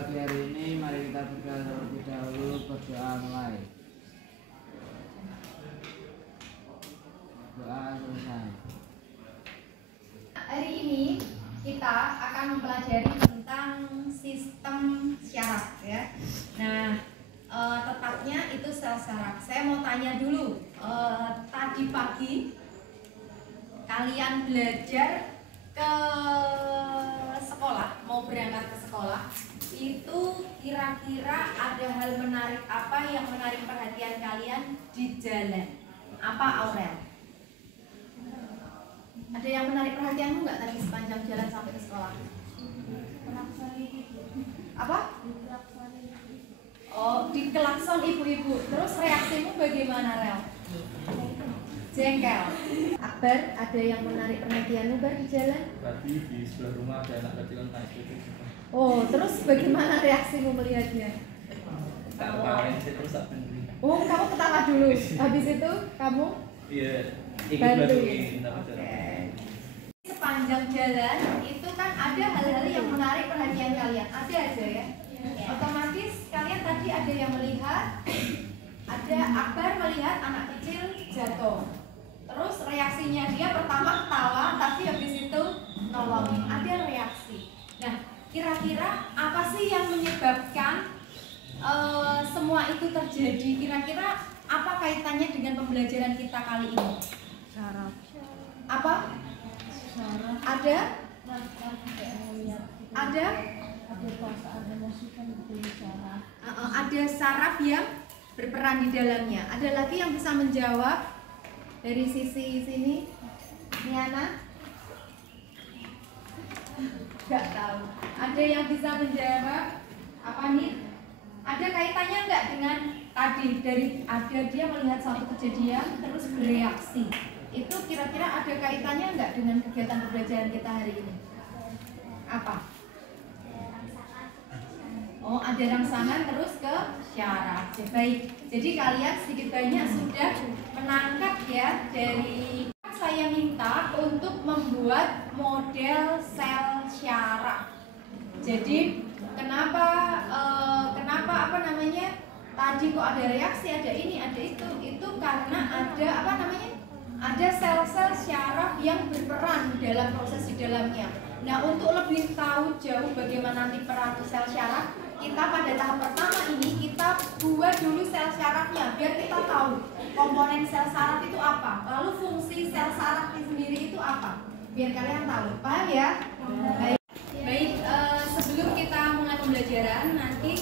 pagi hari ini, mari kita berdoa terlebih dahulu. Berdoa mulai. Doa selesai. Hari ini kita akan mempelajari tentang sistem syaraf ya. Nah, tetapnya itu sel syaraf. Saya mau tanya dulu, tadi pagi kalian belajar ke sekolah, mau berangkat ke sekolah, itu kira-kira ada hal menarik apa yang menarik perhatian kalian di jalan? Apa, Aurel? Ada yang menarik perhatianmu nggak tadi sepanjang jalan sampai ke sekolah? Apa? Oh, di klakson ibu-ibu. Terus reaksimu bagaimana, Rel? Jengkel. Akbar, ada yang menarik perhatianmu Bar di jalan? Tadi di sebelah rumah ada anak kecil naik sepeda. Oh, terus bagaimana reaksimu melihatnya? Ketawain saya terus tak bener. Oh, kamu ketawa dulu. Habis itu kamu? Iya, ikut Bantuin. bantuin. Sepanjang jalan itu kan ada hal-hal yang menarik perhatian kalian. Ada aja ya. Otomatis kalian tadi ada yang melihat, ada Akbar melihat anak kecil jatuh. Terus reaksinya dia pertama ketawa, tapi habis itu nolongin. Ada reaksi. Nah, kira-kira apa sih yang menyebabkan semua itu terjadi? Kira-kira apa kaitannya dengan pembelajaran kita kali ini? Syaraf. Apa? Ada? Ada? Perasaan emosi kan syaraf. Ada saraf yang berperan di dalamnya. Ada lagi yang bisa menjawab dari sisi sini? Niana? Gak tahu. Ada yang bisa menjawab? Apa nih? Ada kaitannya nggak dengan tadi dari ada dia melihat satu kejadian terus bereaksi? Itu kira-kira ada kaitannya nggak dengan kegiatan pembelajaran kita hari ini? Apa? Oh, ada rangsangan terus ke syaraf. Baik. Jadi kalian sedikit banyak sudah menangkap ya dari saya minta untuk membuat model sel syaraf. Jadi kenapa apa namanya? Tadi kok ada reaksi, ada ini, ada itu karena ada apa namanya? Ada sel-sel syaraf yang berperan dalam proses di dalamnya. Nah, untuk lebih tahu jauh bagaimana nanti peran sel syaraf, kita pada tahap pertama ini kita buat dulu sel syarafnya biar kita tahu komponen sel syaraf itu apa, lalu fungsi sel syaraf itu sendiri itu apa, biar kalian tahu. Paham ya? Baik, sebelum kita mulai pembelajaran nanti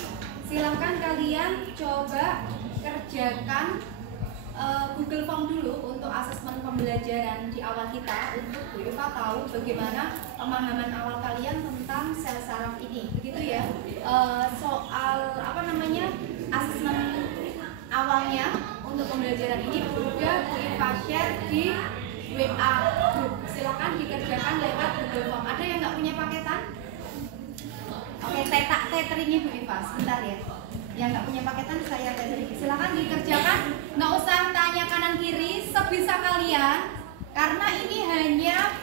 silahkan kalian coba kerjakan Google Form dulu untuk asesmen pembelajaran di awal kita untuk Bu Eva tahu bagaimana pemahaman awal kalian tentang sel saraf ini, begitu ya. Soal apa namanya asesmen awalnya untuk pembelajaran ini udah Bu Eva share di WA group. Silakan dikerjakan lewat Google Form. Ada yang nggak punya paketan? Oke, teteringnya Bu Eva sebentar ya. Yang nggak punya paketan saya tadi silakan dikerjakan, nggak usah tanya kanan kiri, sebisa kalian karena ini hanya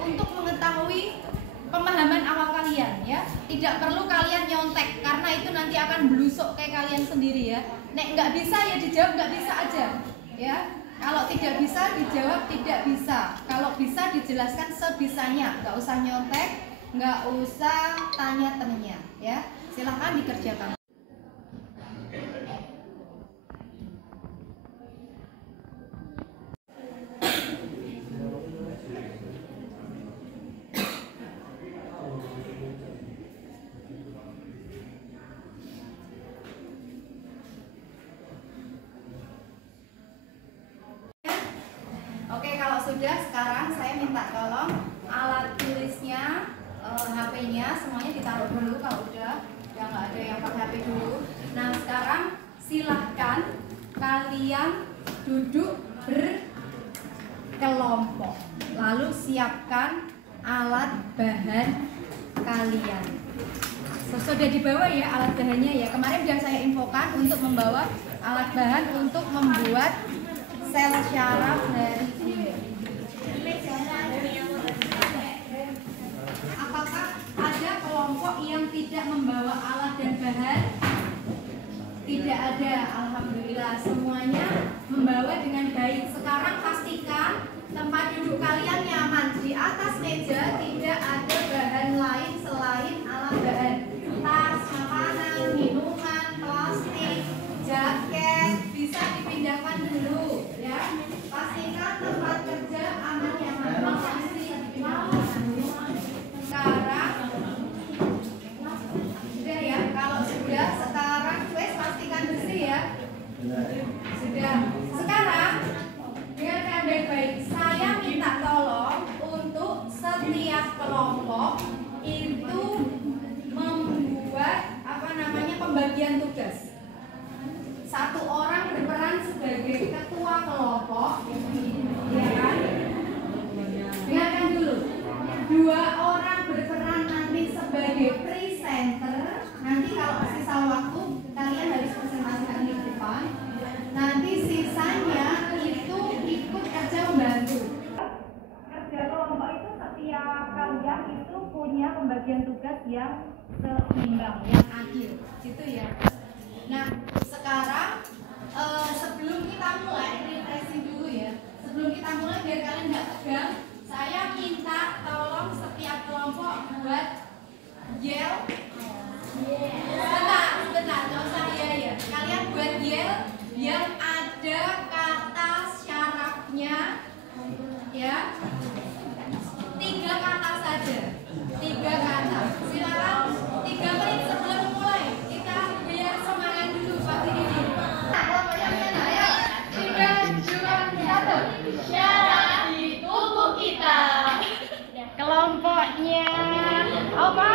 untuk mengetahui pemahaman awal kalian ya, tidak perlu kalian nyontek karena itu nanti akan blusuk kayak kalian sendiri ya. Nek nggak bisa ya dijawab nggak bisa aja ya, kalau tidak bisa dijawab tidak bisa, kalau bisa dijelaskan sebisanya, nggak usah nyontek, nggak usah tanya-tanya ya, silahkan dikerjakan. Oke, kalau sudah sekarang saya minta tolong alat tulisnya, HP-nya semuanya ditaruh dulu kalau udah nggak ada yang pakai HP dulu. Nah sekarang silahkan kalian duduk berkelompok, lalu siapkan alat bahan kalian. Sudah dibawa ya alat bahannya ya. Kemarin sudah saya infokan untuk membawa alat bahan untuk membuat sel syaraf dari ini. Apakah ada kelompok yang tidak tidak membawa alat dan bahan? Tidak ada, alhamdulillah semuanya membawa dengan baik. Sekarang pastikan tempat duduk kalian nyaman. Di atas meja tidak ada bahan lain selain alat bahan. Tas, makanan, minuman, plastik, jaket bisa dipindahkan dulu ya. Pastikan tempat kerja aman nyaman. Sekarang sudah ya, kalau sudah sekarang wes pastikan bersih ya. Sudah. Sekarang dengarkan baik-baik. Saya minta tolong untuk setiap kelompok itu membuat pembagian tugas. Satu orang berperan sebagai ketua kelompok, ya kan? Dengarkan dulu. Dua orang berperan nanti sebagai presenter. Nanti kalau sisa waktu kalian harus presentasikan di depan. Nanti sisanya itu ikut kerja membantu. Kerja kelompok itu setiap kalian itu punya pembagian tugas yang seimbang, yang adil, gitu ya. Nah, sekarang sebelum kita mulai refreshing dulu ya. Sebelum kita mulai biar kalian nggak tegang, saya minta tolong setiap kelompok buat yel. Sebentar, nggak usah ya. Kalian buat yel yang ada kata syaratnya, ya. 3 kata saja. 3 kata. Silakan 3 menit sebelum mulai. Kita biar semangat dulu pagi ini. Nah, kelompoknya mana ya? 3, 2, 1. Syarat di tubuh kita. Kelompoknya apa?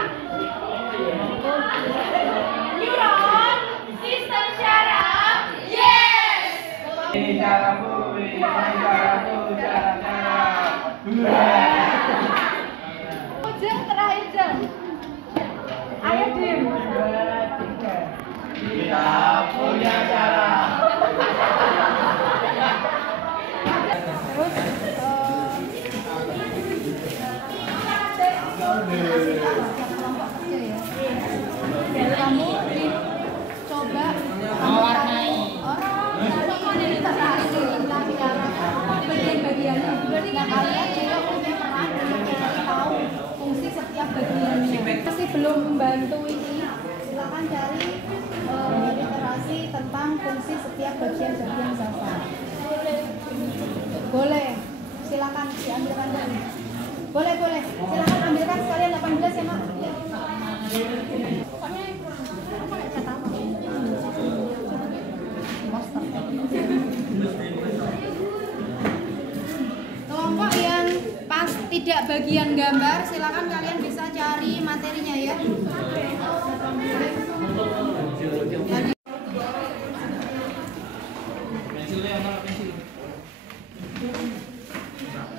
Neuron, sistem syaraf. Yes. Ujung terakhir jeng. Ayo dim. Kita punya cara. Terus kelompok kecil ya. Dan kamu coba mewarnai orang ini tertarik tentang cara bagian-bagiannya. Nah, kalian juga punya peran untuk mencari tahu fungsi setiap bagiannya. Masih belum membantu ini, silakan cari literasi tentang fungsi setiap bagian-bagian zat. Boleh, silakan diambilkan dulu. Boleh. Silakan ambilkan sekalian 18 ya, Mak. Kelompok yang pas tidak bagian gambar, silakan kalian bisa cari materinya ya.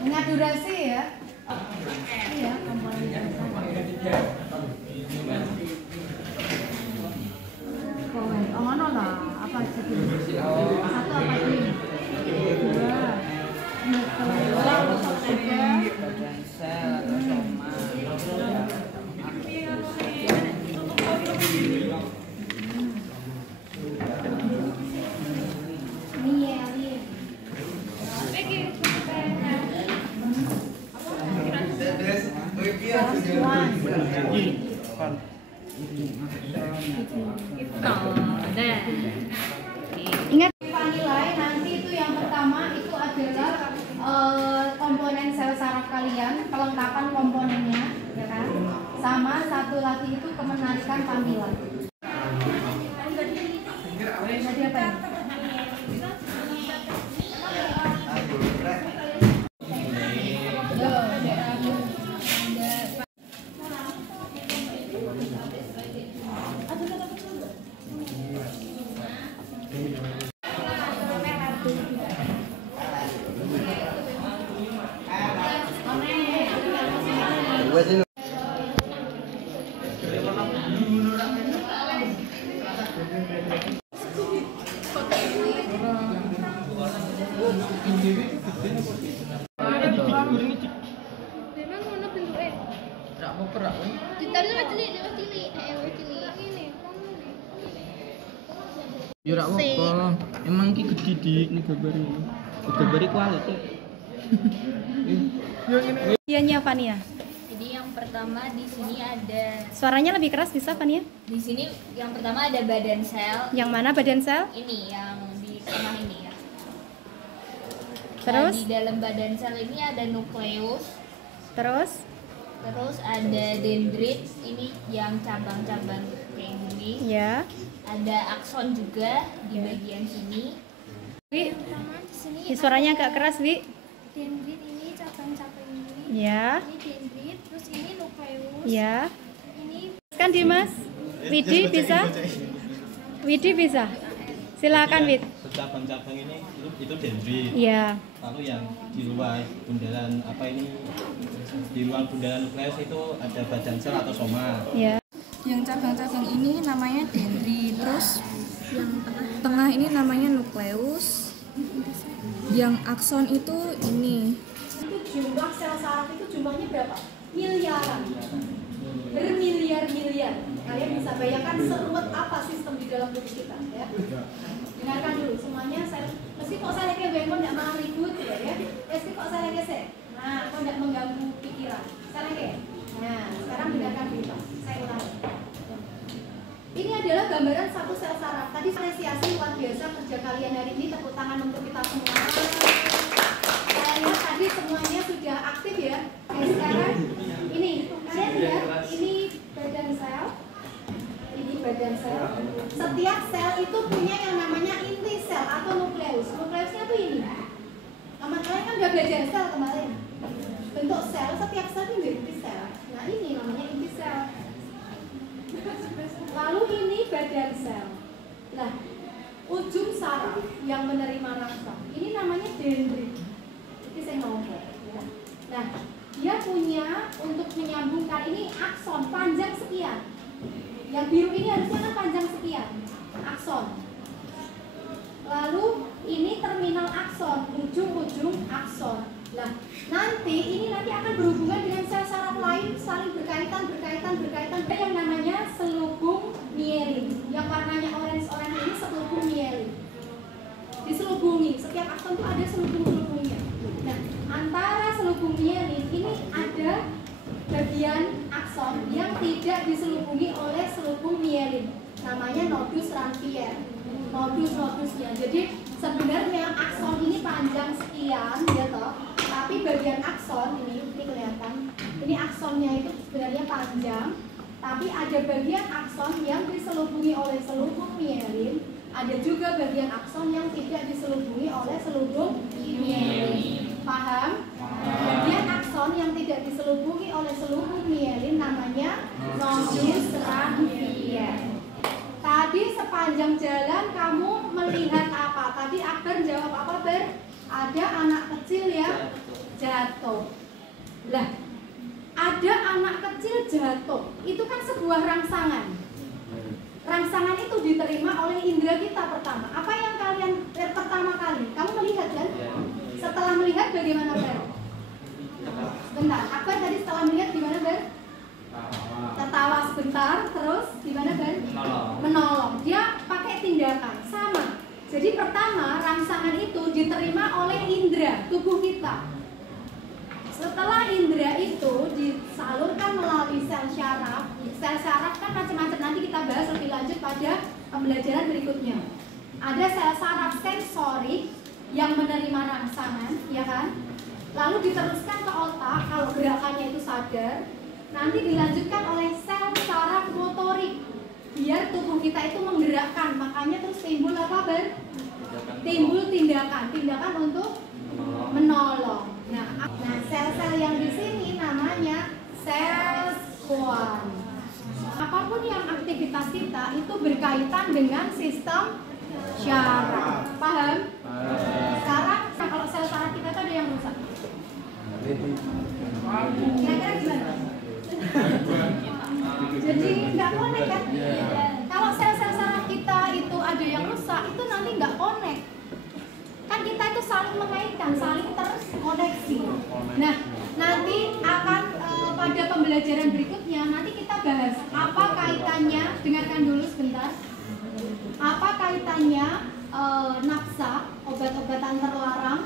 Ingat durasi ya. Iya, oh, mana lah? Apa sih? 1 apa ini? 2. Bagian sel atau soma. Ingat nilai nanti itu yang pertama itu adalah komponen sel saraf kalian, kelengkapan komponennya, ya kan? Sama satu lagi itu kemenarikan tampilan. Jadi apa ya? apa rak kowe? Ditaruh lebih cilik, lebih cilik. Lebih cilik. Ini. Ya rak apa. Emang iki gede dik ning gambar iki. Gambar kualitas. Yo ngene. Iya Fania. Jadi yang pertama di sini ada Suaranya lebih keras bisa Fania? di sini yang pertama ada badan sel. Yang mana badan sel? Ini yang di tengah ini ya. Terus? Nah, di dalam badan sel ini ada nukleus. Terus? Terus ada dendrit, ini yang cabang-cabang kayak gini. Ya. Ada akson juga di bagian sini. Wi, Pertama di sini suaranya agak keras Wi. dendrit ini cabang-cabang ini. Ya. Ini dendrit, terus ini nukleus. Ya. Ini Kan Dimas? Widi bisa? Widi bisa? Silakan Wid. Cabang-cabang ini itu dendrit. Iya. Lalu yang di luar bundaran apa ini, di luar bundaran nukleus itu ada badan sel atau soma. Ya. Yang cabang-cabang ini namanya dendrit, terus yang tengah ini namanya nukleus, yang akson itu ini. Itu jumlah sel saraf itu jumlahnya berapa? Miliaran. Bermiliar-miliar. Kalian bisa bayangkan serumet apa sistem di dalam tubuh kita ya. Dengarkan dulu semuanya. Meski kok saya kayak bengkok tidak malah ribut ya. Meski kok saya kayak nah, kok tidak mengganggu pikiran. Saya kayak. Nah, sekarang dengarkan dulu. Saya ulangi. Ini adalah gambaran satu sel saraf. Tadi apresiasi luar biasa kerja kalian hari ini. Tepuk tangan untuk kita semua. Saya lihat tadi semuanya sudah aktif ya. Oke, sekarang ini kalian lihat ini badan sel. Ini badan sel. Setiap sel itu punya yang namanya inti sel atau nukleus. Nukleusnya tuh ini. Kalian kan udah belajar sel kemarin. Bentuk sel, setiap sel itu inti sel. Nah ini namanya inti sel. Lalu ini badan sel. Nah, ujung saraf yang menerima rangsang. Ini namanya dendrit. Ini saya ngomong. Ya. Nah, dia punya untuk menyambungkan ini akson panjang sekian. Yang biru ini harusnya kan panjang sekian. Akson. Lalu ini terminal akson, ujung-ujung akson. Nah, nanti akan berhubungan dengan sel saraf lain, saling berkaitan. Ada yang namanya selubung mielin. Yang warnanya orange ini selubung mielin. Diselubungi, setiap akson itu ada selubung-selubungnya. Nah, antara selubung mielin ini ada bagian akson yang tidak diselubungi oleh selubung mielin. Namanya nodus Ranvier. Nodusnya. Jadi sebenarnya akson ini panjang sekian, ya toh. Tapi bagian akson ini kelihatan. Ini aksonnya itu sebenarnya panjang, tapi ada bagian akson yang diselubungi oleh selubung mielin. Ada juga bagian akson yang tidak diselubungi oleh selubung mielin. Paham? Bagian akson yang tidak diselubungi oleh selubung mielin namanya nodus Ranvier. Tadi sepanjang jalan kamu melihat apa? Tadi Akbar jawab apa, Ber? Ada anak kecil yang jatuh. Lah, ada anak kecil jatuh. Itu kan sebuah rangsangan. Rangsangan itu diterima oleh indera kita pertama. Apa yang kalian pertama kali? Kamu melihat kan? Setelah melihat bagaimana, Ber? Sebentar. Akbar tadi setelah melihat gimana, Ber? Tertawa sebentar, terus gimana, Ber? Menolong. Dia pakai tindakan sama. Jadi pertama, rangsangan itu diterima oleh indera tubuh kita. Setelah indera itu disalurkan melalui sel syaraf. Sel syaraf kan macam-macam, nanti kita bahas lebih lanjut pada pembelajaran berikutnya. Ada sel syaraf sensorik yang menerima rangsangan, ya kan? Lalu diteruskan ke otak kalau gerakannya itu sadar. Nanti dilanjutkan oleh sel syaraf motorik. Biar tubuh kita itu menggerakkan, makanya terus timbul apa, Ber? Timbul tindakan untuk menolong. Nah, sel-sel yang di sini namanya sel schwann. Apapun yang aktivitas kita itu berkaitan dengan sistem syaraf. Paham? Sekarang kalau sel syaraf kita itu ada yang rusak. Kira-kira gimana? Jadi nggak connect kan? Kalau sel-sel saraf kita itu ada yang rusak, itu nanti nggak connect. Kan kita itu saling mengaitkan, saling terkoneksi. Nah, nanti akan pada pembelajaran berikutnya nanti kita bahas apa kaitannya, dengarkan dulu sebentar, apa kaitannya nafsa, obat-obatan terlarang,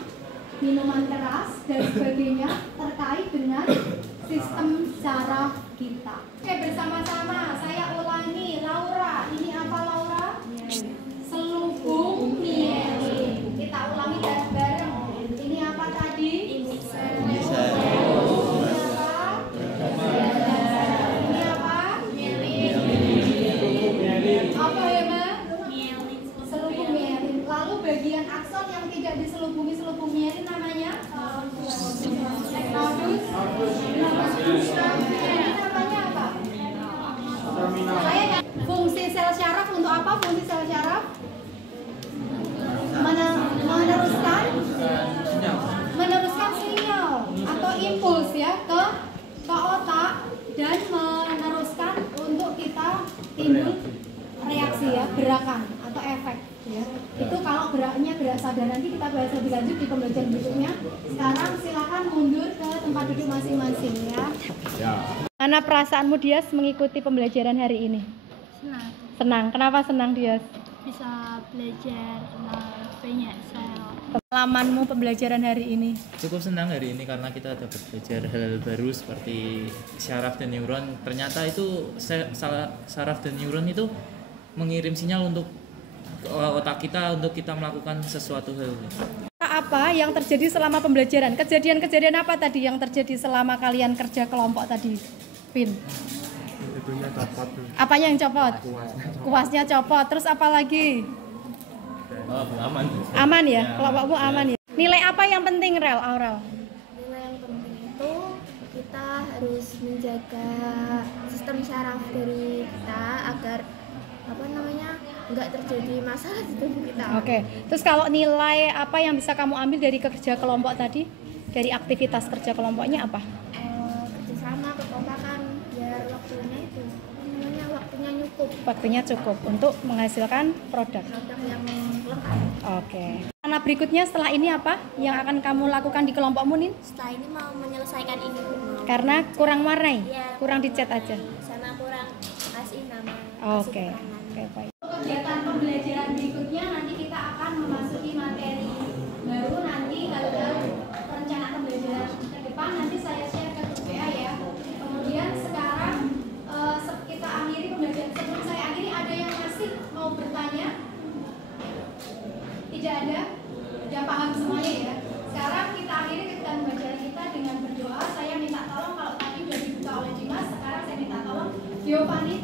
minuman keras dan sebagainya terkait dengan sistem saraf kita. Oke, bersama-sama saya ulangi. Laura, ini apa Laura? Selubung mielin. Kita ulangi bareng. Ini apa tadi? Ini apa? Apa ya, Ma? Selubung mielin. Lalu bagian akson yang tidak diselubungi selubung mielin namanya? Nodus. Ini namanya apa? Fungsi sel syaraf untuk apa? Fungsi sel syaraf? Meneruskan sinyal atau impuls ya ke otak dan meneruskan untuk kita timbul reaksi ya, gerakan atau efek ya. Itu kalau geraknya gerak sadar, nanti kita bahas lebih lanjut di pembelajaran berikutnya. Sekarang silakan mundur ke tempat duduk masing-masing ya. Mana perasaanmu Dias mengikuti pembelajaran hari ini? Senang. Senang. Kenapa senang Dias? Bisa belajar banyak sel. Pengalamanmu pembelajaran hari ini? Cukup senang hari ini karena kita dapat belajar hal baru seperti syaraf dan neuron. Ternyata itu saraf dan neuron itu mengirim sinyal untuk otak kita untuk kita melakukan sesuatu hal. Apa yang terjadi selama pembelajaran? Kejadian-kejadian apa tadi yang terjadi selama kalian kerja kelompok tadi, Vin? Itunya copot. Apanya yang copot? Kuasnya copot. Terus apa lagi? Oh, aman. Aman ya? Kelompokmu aman ya? Nilai apa yang penting, Aurel? Nilai yang penting itu kita harus menjaga sistem syaraf dari kita agar nggak terjadi masalah di tubuh kita. Oke. Terus kalau nilai apa yang bisa kamu ambil dari kerja kelompok tadi? Dari aktivitas kerja kelompoknya apa? Kerjasama, kekompakan, biar waktunya cukup. Waktunya cukup untuk menghasilkan produk yang lengkap. Oke. Anak berikutnya setelah ini apa yang akan kamu lakukan di kelompokmu, Nin? Setelah ini mau menyelesaikan ini. Karena kurang warnai, Ya, kurang dicat aja. sama kurang kasih nama. Oke. Oke, baik. Kegiatan pembelajaran berikutnya nanti kita akan memasuki materi baru nanti dalam perencanaan pembelajaran ke depan nanti saya share ke grup WA ya. Kemudian sekarang kita akhiri pembelajaran. Sebelum saya akhiri, ada yang masih mau bertanya? Tidak ada? Sudah paham semuanya ya? Sekarang kita akhiri kegiatan pembelajaran kita dengan berdoa. Saya minta tolong, kalau tadi sudah dibuka oleh Dimas, sekarang saya minta tolong Giovanni